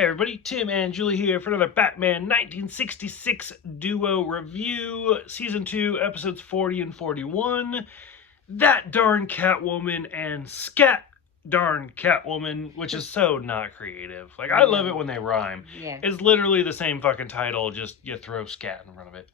Hey everybody, Tim and Julie here for another Batman 1966 duo review, Season 2, Episodes 40 and 41, That Darn Catwoman and Scat Darn Catwoman, which is so not creative. Like, I love it when they rhyme. Yeah. It's literally the same fucking title, just you throw Scat in front of it.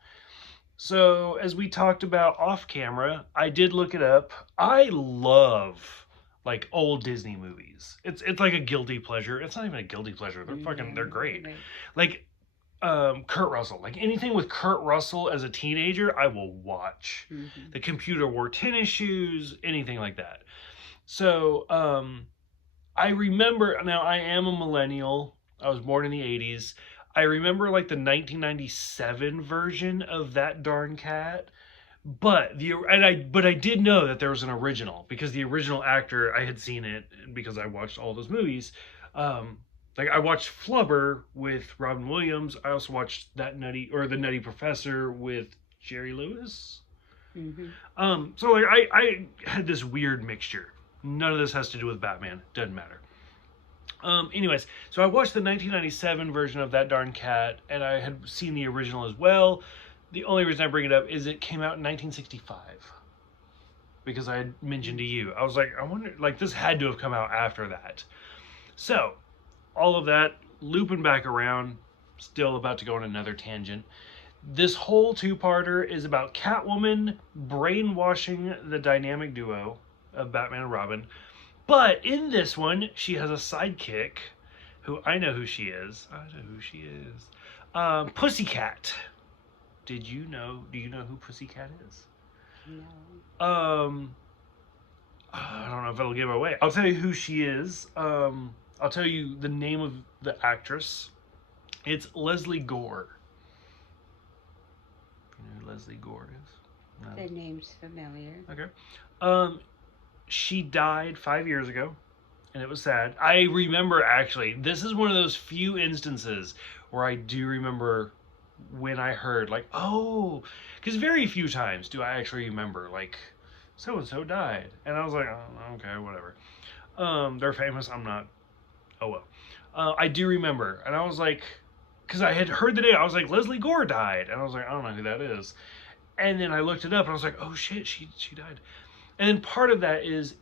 So, as we talked about off camera, I did look it up. I love like old Disney movies. It's like a guilty pleasure. It's not even a guilty pleasure. They're great. Right. Like Kurt Russell. Like anything with Kurt Russell as a teenager, I will watch. Mm-hmm. The Computer Wore Tennis Shoes, anything like that. So I remember, now I am a millennial. I was born in the 80s. I remember like the 1997 version of That Darn Cat. But I did know that there was an original because the original actor, I had seen it because I watched all those movies. Like I watched Flubber with Robin Williams. I also watched The Nutty Professor with Jerry Lewis. Mm-hmm. So like I had this weird mixture. None of this has to do with Batman. Doesn't matter. Anyways, so I watched the 1997 version of That Darn Cat, and I had seen the original as well. The only reason I bring it up is it came out in 1965. Because I had mentioned to you. I was like, I wonder, like, this had to have come out after that. So, all of that, looping back around, still about to go on another tangent. This whole two-parter is about Catwoman brainwashing the dynamic duo of Batman and Robin. But in this one, she has a sidekick, who I know who she is. Pussycat. Do you know who Pussycat is? No. I don't know if it'll give it away. I'll tell you who she is. I'll tell you the name of the actress. It's Leslie Gore. You know who Leslie Gore is? No. The name's familiar. Okay. She died 5 years ago, and it was sad. I remember, actually, this is one of those few instances where I do remember when I heard, like, oh, because very few times do I actually remember, like, so-and-so died. And I was like, oh, okay, whatever. They're famous, I'm not. Oh, well. I do remember, and I was like, because I had heard the name, I was like, Leslie Gore died. And I was like, I don't know who that is. And then I looked it up, and I was like, oh, shit, she died. And then part of that is,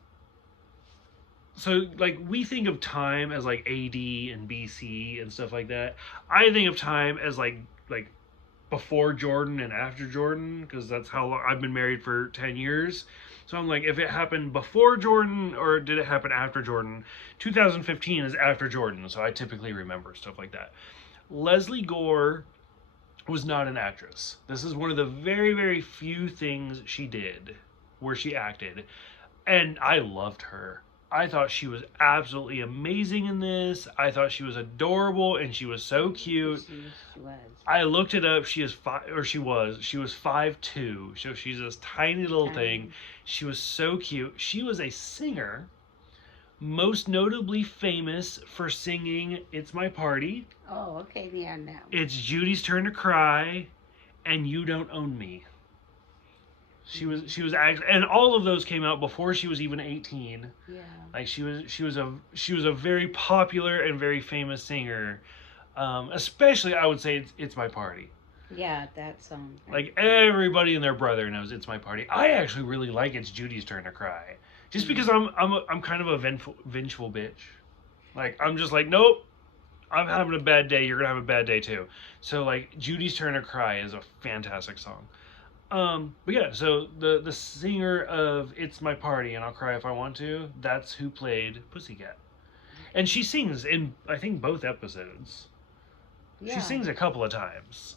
so, like, we think of time as, like, AD and BC and stuff like that. I think of time as, like before Jordan and after Jordan, because that's how long I've been married for 10 years. So I'm like, if it happened before Jordan or did it happen after Jordan? 2015 is after Jordan, so I typically remember stuff like that. Leslie Gore was not an actress. This is one of the very, very few things she did where she acted, and I loved her. I thought she was absolutely amazing in this. I thought she was adorable, and she was so cute. She was. I looked it up. She was 5'2", so she's this tiny little thing. She was so cute. She was a singer, most notably famous for singing "It's My Party." Oh, okay, yeah, now. "It's Judy's Turn to Cry," and "You Don't Own Me." She was actually, and all of those came out before she was even 18. Yeah. Like she was a very popular and very famous singer. Especially, I would say it's My Party. Yeah, that song. Like everybody and their brother knows It's My Party. I actually really like It's Judy's Turn to Cry, just because I'm kind of a vengeful bitch. Like I'm just like, nope, I'm having a bad day. You're gonna have a bad day too. So like Judy's Turn to Cry is a fantastic song. But yeah, so the singer of It's My Party and I'll Cry If I Want To, that's who played Pussycat. And she sings in, I think, both episodes. Yeah. She sings a couple of times.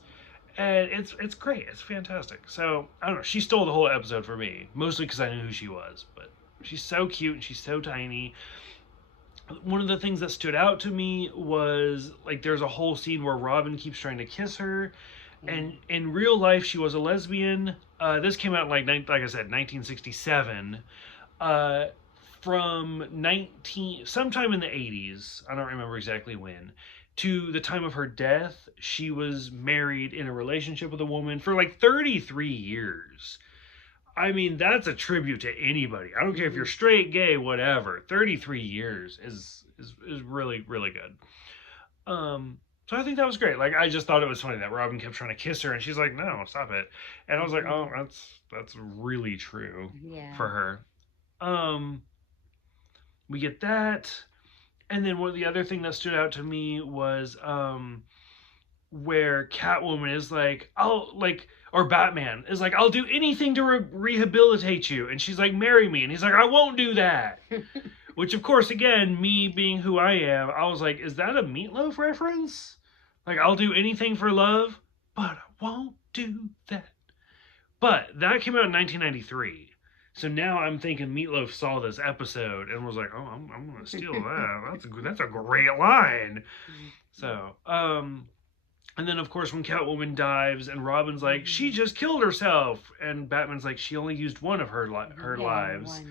And it's great. It's fantastic. So, I don't know. She stole the whole episode for me. Mostly because I knew who she was. But she's so cute and she's so tiny. One of the things that stood out to me was, like, there's a whole scene where Robin keeps trying to kiss her. And in real life, she was a lesbian. This came out like I said, 1967. From sometime in the 80s, I don't remember exactly when, to the time of her death, she was married in a relationship with a woman for like 33 years. I mean, that's a tribute to anybody. I don't care if you're straight, gay, whatever. 33 years is really, really good. So I think that was great. Like, I just thought it was funny that Robin kept trying to kiss her, and she's like, "No, stop it." And I was like, "Oh, that's really true Yeah. for her." Um, we get that, and then the other thing that stood out to me was where Catwoman is like, or Batman is like, "I'll do anything to rehabilitate you," and she's like, "Marry me," and he's like, "I won't do that." Which, of course, again, me being who I am, I was like, is that a Meatloaf reference? Like, I'll do anything for love, but I won't do that. But that came out in 1993. So now I'm thinking Meatloaf saw this episode and was like, oh, I'm going to steal that. That's a great line. So, and then, of course, when Catwoman dives and Robin's like, she just killed herself. And Batman's like, she only used one of her lives.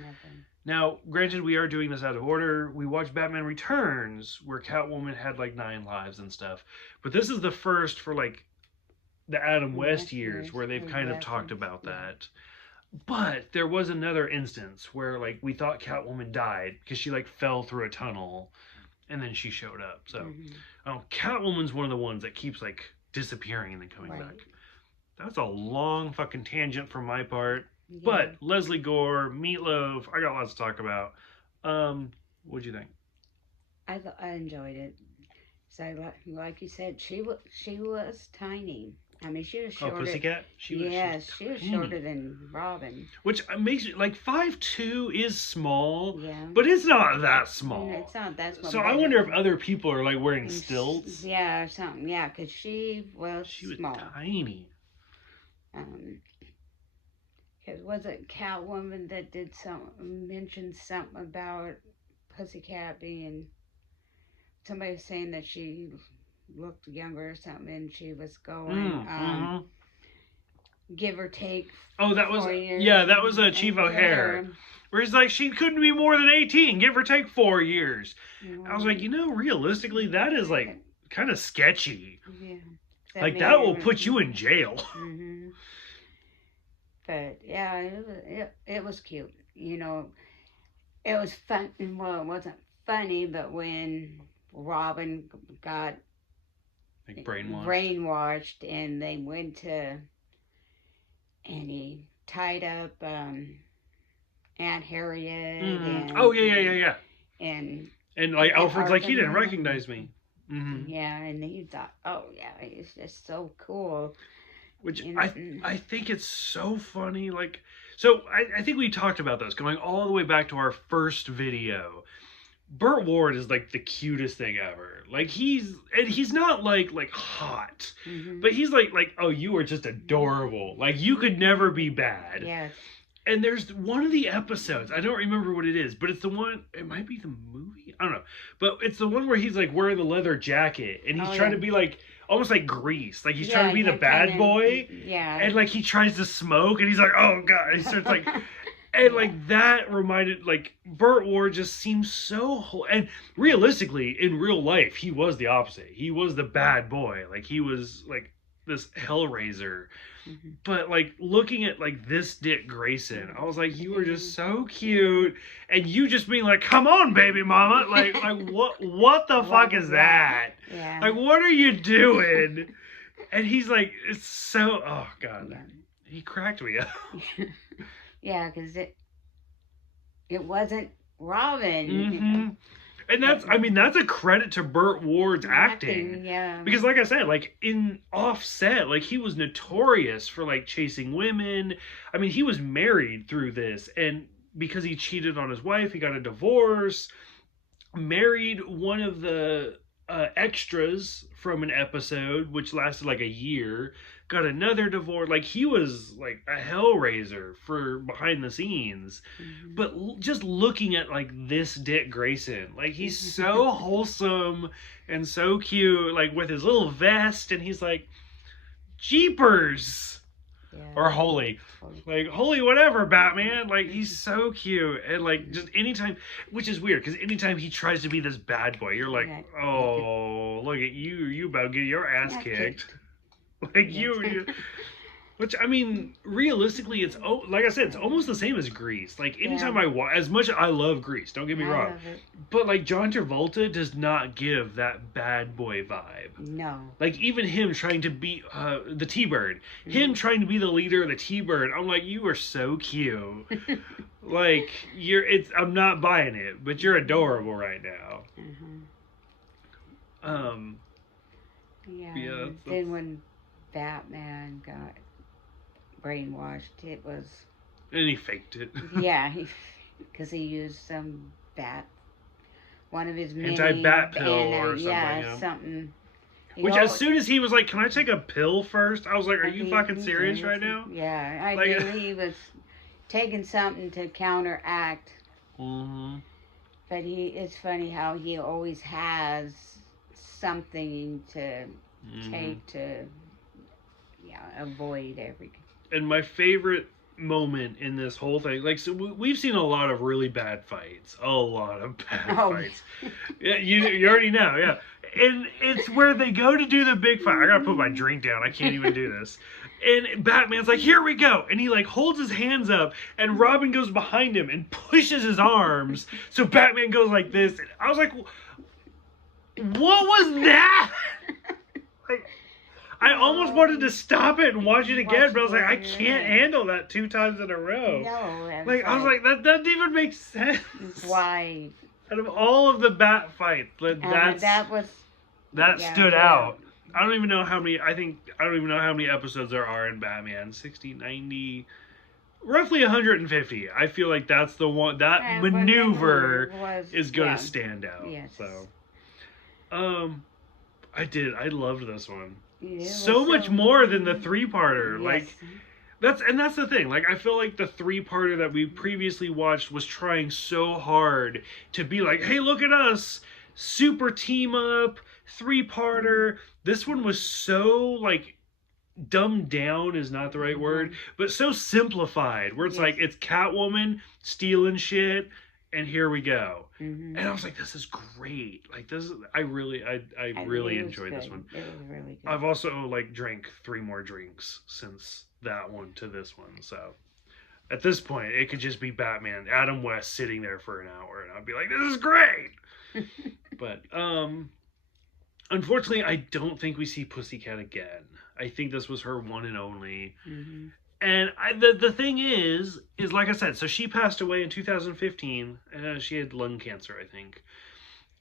Now, granted, we are doing this out of order. We watched Batman Returns, where Catwoman had like 9 lives and stuff. But this is the first for like the Adam West years where they've kind of talked about that. But there was another instance where like we thought Catwoman died because she like fell through a tunnel and then she showed up. So Catwoman's one of the ones that keeps like disappearing and then coming back. That's a long fucking tangent from my part. Yeah. But Leslie Gore, Meatloaf, I got lots to talk about. What'd you think? I enjoyed it. So like you said, she was tiny. I mean, she was shorter. Oh, Pussycat? She was shorter than Robin. Which makes it, like, 5'2" is small, yeah, but it's not that small. It's not that small. So I wonder if other people are, like, wearing stilts. Yeah, or something. Yeah, because she was small. Tiny. Because was it Catwoman that mentioned something about Pussycat being... Somebody was saying that she looked younger or something, and she was going give or take. Oh, that was 4 years. Yeah, that was Chief O'Hare, where he's like, she couldn't be more than 18, give or take 4 years. I was like, realistically, that is like kind of sketchy. Yeah, like that will put you in jail. But yeah, it was cute. It was fun. Well, it wasn't funny, but when Robin got like brainwashed, and they went to, and he tied up Aunt Harriet. And, yeah. And like Alfred's like, he didn't recognize me. Yeah, and he thought, oh yeah, it's just so cool. Which I think it's so funny. Like, so I think we talked about this going all the way back to our first video. Burt Ward is like the cutest thing ever. Like he's not like hot, but he's like, oh, you are just adorable. Like you could never be bad. Yes. And there's one of the episodes, I don't remember what it is, but it's the one, it might be the movie, I don't know. But it's the one where he's like wearing the leather jacket and he's trying to be like, almost like Grease. Like he's trying to be the bad boy. Yeah. And like he tries to smoke and he's like, oh God. And he starts like, and like that reminded, like Burt Ward just seems so, and realistically in real life, he was the opposite. He was the bad boy. Like he was like this hellraiser. But like looking at like this Dick Grayson, I was like, you were just so cute, and you just being like, come on, baby mama, like what the fuck is that? Yeah. Like what are you doing? And he's like, it's so, oh God, he cracked me up. Yeah, because it wasn't Robin. And that's a credit to Burt Ward's acting. Yeah. Because like I said, like in Offset, like he was notorious for like chasing women. I mean, he was married through this, and because he cheated on his wife, he got a divorce, married one of the extras from an episode, which lasted like a year, got another divorce. Like he was like a hellraiser for behind the scenes. But just looking at like this Dick Grayson, like he's so wholesome and so cute, like with his little vest, and he's like, jeepers. Or holy, like holy whatever, Batman. Like he's so cute, and like just anytime, which is weird because anytime he tries to be this bad boy, you're like, oh, look at you about to get your ass kicked. Like you Which, I mean, realistically, it's like I said, it's almost the same as Grease. Like, anytime Yeah. I watch, as much as I love Grease, don't get me I wrong, love it. but like John Travolta does not give that bad boy vibe. No. Like, even him trying to be the T-Bird, him Mhm. trying to be the leader of the T-Bird, I'm like, you are so cute. Like, I'm not buying it, but you're adorable right now. Mhm. Um, Yeah. yeah, And then when Batman got brainwashed, it was and he faked it. yeah, because he used some one of his many Anti-bat pill or something. yeah, Yeah. something. Which, as soon as he was like, "Can I take a pill first?" I was like, "Are you fucking he serious did. right now?" Yeah, I Like- knew he was taking something to counteract. Mm-hmm. But it's funny how he always has something to take to avoid every. And my favorite moment in this whole thing, like, so we've seen a lot of really bad fights, fights. Yeah, you already know, yeah. And it's where they go to do the big fight. I gotta put my drink down. I can't even do this. And Batman's like, "Here we go," and he like holds his hands up, and Robin goes behind him and pushes his arms, so Batman goes like this. And I was like, "What was that?" Like, I almost wanted to stop it and watch it again, but I was like, I can't handle that 2 times in a row. No, Like, I was like, that doesn't even make sense. Why? Out of all of the bat fights, that stood out. I don't even know how many. I don't even know how many episodes there are in Batman. 60, 90, roughly 150. I feel like that's the one. That maneuver is going to stand out. Yes. So, I loved this one. So Much more than the 3-parter. Yes. Like, that's the thing. Like, I feel like the 3-parter that we previously watched was trying so hard to be like, hey, look at us, super team up, 3-parter. This one was so like dumbed down is not the right word, but so simplified. Where it's like it's Catwoman stealing shit, and here we go. And I was like, this is great. Like, this is I really enjoyed this one. It was really good. I've also like drank 3 more drinks since that one to this one. So at this point, it could just be Batman, Adam West sitting there for an hour, and I'd be like, this is great. But unfortunately, I don't think we see Pussycat again. I think this was her one and only. And the thing is like I said, so she passed away in 2015. She had lung cancer, I think.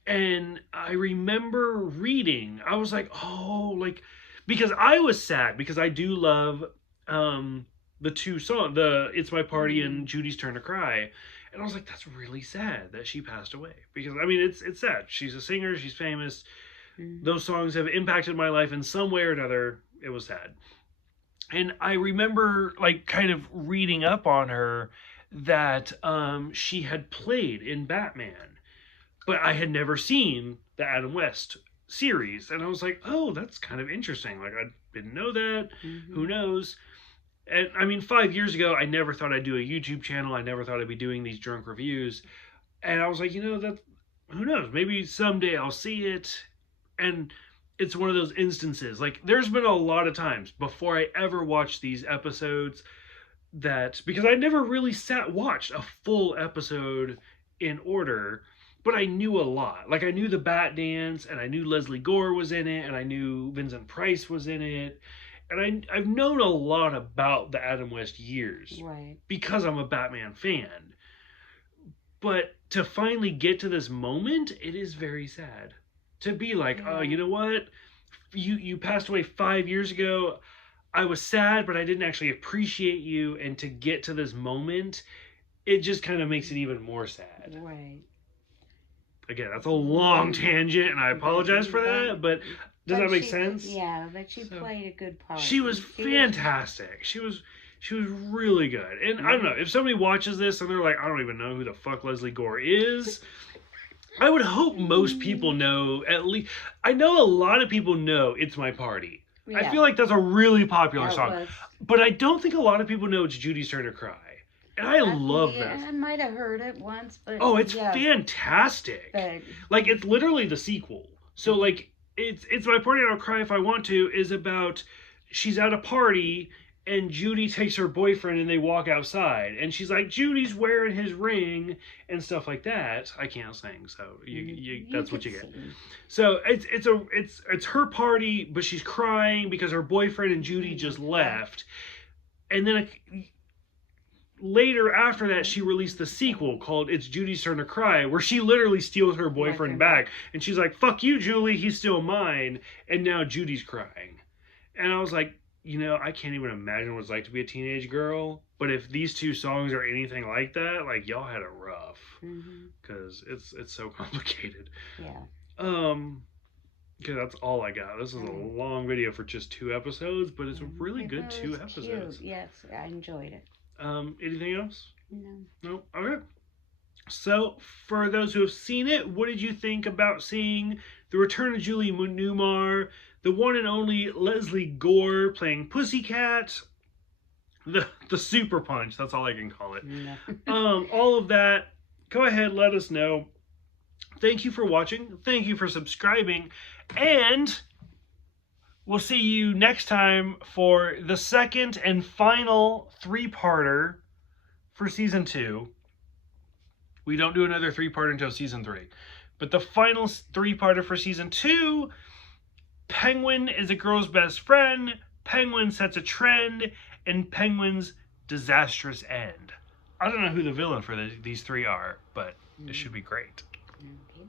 And I remember reading, I was like, oh, like, because I was sad, because I do love the 2 songs, the It's My Party and Judy's Turn to Cry. And I was like, that's really sad that she passed away. Because, I mean, it's sad. She's a singer, she's famous. Those songs have impacted my life in some way or another. It was sad. And I remember, like, kind of reading up on her that she had played in Batman, but I had never seen the Adam West series. And I was like, oh, that's kind of interesting. Like, I didn't know that. Who knows? And, I mean, 5 years ago, I never thought I'd do a YouTube channel. I never thought I'd be doing these drunk reviews. And I was like, who knows? Maybe someday I'll see it. And it's one of those instances, like, there's been a lot of times before I ever watched these episodes that, because I never really watched a full episode in order, but I knew a lot. Like, I knew the Bat Dance, and I knew Leslie Gore was in it, and I knew Vincent Price was in it, and I've known a lot about the Adam West years, right, because I'm a Batman fan. But to finally get to this moment, it is very sad. To be like, oh, you know what? You passed away 5 years ago. I was sad, but I didn't actually appreciate you. And to get to this moment, it just kind of makes it even more sad. Right. Again, that's a long tangent, and I apologize for that, but does that make sense? Yeah, but she played a good part. She was fantastic. She was really good. And I don't know, if somebody watches this and they're like, I don't even know who the fuck Leslie Gore is, I would hope most people know, at least. I know a lot of people know It's My Party. Yeah. I feel like that's a really popular song. But I don't think a lot of people know it's Judy's Turn to Cry. And I love that. I might have heard it once, but... Oh, it's fantastic. But... Like, it's literally the sequel. So, like, It's My Party, I Don't Cry If I Want To is about, she's at a party, and Judy takes her boyfriend and they walk outside, and she's like, Judy's wearing his ring and stuff like that. I can't sing, so that's what you get. So it's her party, but she's crying because her boyfriend and Judy just left. And then later after that, she released the sequel called It's Judy's Turn to Cry, where she literally steals her boyfriend back, and she's like, fuck you, Julie, he's still mine. And now Judy's crying. And I was like, I can't even imagine what it's like to be a teenage girl. But if these two songs are anything like that, like, y'all had it rough. Because it's so complicated. Yeah. Okay, that's all I got. This is a long video for just 2 episodes, but it's a really good 2 episodes. Cute. Yes, I enjoyed it. Anything else? No. No? Okay. So, for those who have seen it, what did you think about seeing the return of Julie Newmar, the one and only Leslie Gore playing Pussycat, the Super Punch, that's all I can call it. No. All of that, go ahead, let us know. Thank you for watching. Thank you for subscribing. And we'll see you next time for the second and final 3-parter for Season 2. We don't do another 3-parter until Season 3. But the final 3-parter for Season 2, Penguin is a girl's best friend, Penguin sets a trend, and Penguin's disastrous end. I don't know who the villain for these 3 are, but it should be great. Okay.